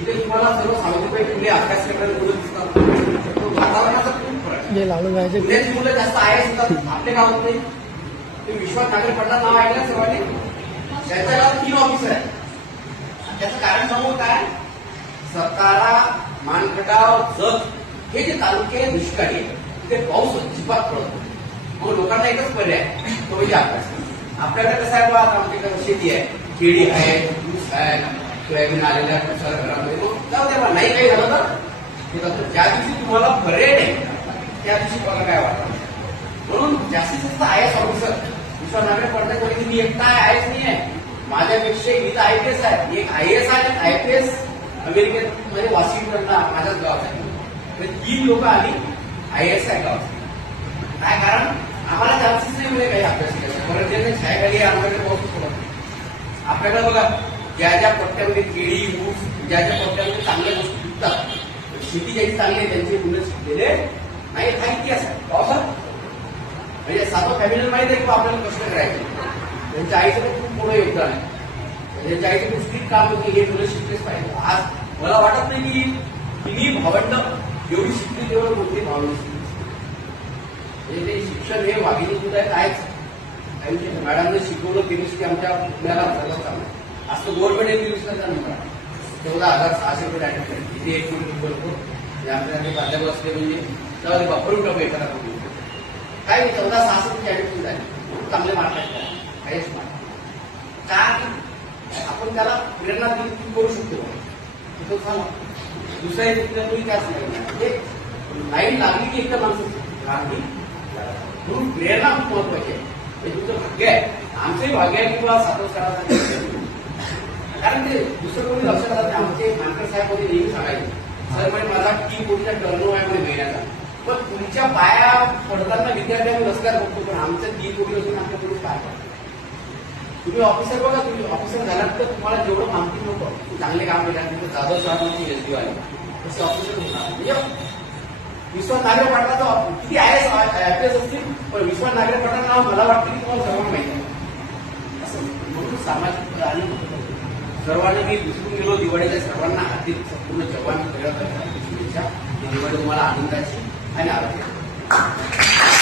इथे तुम्हाला सर्व सावित्रीबाई फुले अभ्यास करणारे मुलं दिसतात. वातावरणाचा खूप फरक आहे. पुण्याची मुलं जास्त आय असतात, आपल्या गावात नाही. ते विश्वास नागर पडला नाव ऐकलं सर्वांनी. त्याच्या गावात 3 ऑफिसर आहेत. त्याचं कारण सांगू काय, सातारा, मानखटाव, जत हे जे तालुके दुष्काळी आहेत, तिथे पाऊस अजिबात पडतो. मग लोकांना एकच पर्याय तो म्हणजे अभ्यास. आपल्याकडे कसं आहे, आमच्याकडे शेती आहे, केळी आहे, ऊस आहे, सोयाबीन आलेल्या घरामध्ये जाऊ द्या, नाही काही झालं तर ज्या दिवशी तुम्हाला पर्याय नाही त्या दिवशी बघा काय वाटतं. म्हणून जास्तीत जास्त आय एस ऑफिसर विश्वास नागरे पडते. कोणी मी एकटा आय एस नाही आहे, माझ्यापेक्षा इथं IPS आहे, एक IAS आहे, IPS अमेरिकेत म्हणजे वॉशिंग्टनला माझ्याच गावात आहे. 3 लोक आली IAS आहे गावात. काय कारण आम्हाला चान्सेस नाही मिळेल काही अभ्यास करायचा. परत छायाखाली आमच्याकडे पाऊस पडतो. आपल्याकडे बघा, ज्या ज्या पट्ट्यामध्ये केळी, ऊस, ज्या ज्या पट्ट्यामध्ये चांगल्या गोष्टी विकतात, शेती ज्याची चांगली आहे त्यांचे मुलं शिकलेले नाही, हा इतिहास आहे. पावसात म्हणजे साधं फॅमिली माहिती आहे की आपल्याला कष्ट करायचे. त्यांच्या आईचं पण खूप मोठं योगदान आहे. त्यांच्या आईचं खूप स्ट्रिक्ट काम होती, हे मुलं शिकलेच पाहिजे. आज मला वाटत नाही की तिन्ही भावंड एवढी शिकली तेवढं मोठी भावना शिकली. म्हणजे ते शिक्षण हे वाघिणी सुद्धा कायच मॅडमने शिकवलं ते दिवशी आमच्या पुण्याला झालं चांगलं. आज तो गव्हर्नमेंट एज्युकेशनचा नंबर 14,600 ऍडमिट आहे. तिथे 1 कोटी रुपये होतो. आमच्याकडे प्राध्यापक असले म्हणजे त्यावर वापरून टाकू एखादा कोटी काय 14,600 ऍडमिशन झाली. खूप चांगले मार्क आहेत, काहीच मार्क का आपण त्याला प्रेरणा करू शकतो. तिथं झालं दुसऱ्या कुठली त्याच नाही लाईन लागली की एकदा माणसं लागली. म्हणून प्रेरणा खूप महत्वाची आहे. तुमचं भाग्य आहे, आमचंही भाग्य आहे किंवा सातोसाठी. कारण ते दुसरं कोणी लक्षात राहत नाही. आमचे मानकर साहेब होते नेहमी सांगायचे, सर म्हणजे माझा 3 कोटीचा टर्नओव्हर आहे महिन्याचा. पण तुमच्या पाया पडताना विद्यार्थ्यांनी रस्त्यात बघतो, पण आमचं 3 कोटी असून आमच्याकडून काय पडतं. तुम्ही ऑफिसर बघा, तुम्ही ऑफिसर झाल्यानंतर तुम्हाला जेवढं मानतील नको चांगले काम केलं तिथं जाधव साहेबांची एसडी आली तसे ऑफिसर होणार. म्हणजे विश्वास नागरे पाटलाचा किती IAS असतील, पण विश्वास नागरे पाटला नाव मला वाटतं की तुम्हाला सर्वांना माहिती आहे. असं म्हणून सामाजिक आणि सर्वांनी मी विसरून गेलो. दिवाळीच्या सर्वांना हार्दिक संपूर्ण जवान शुभेच्छा. दिवाळी तुम्हाला आनंदाची आणि आरोग्याची.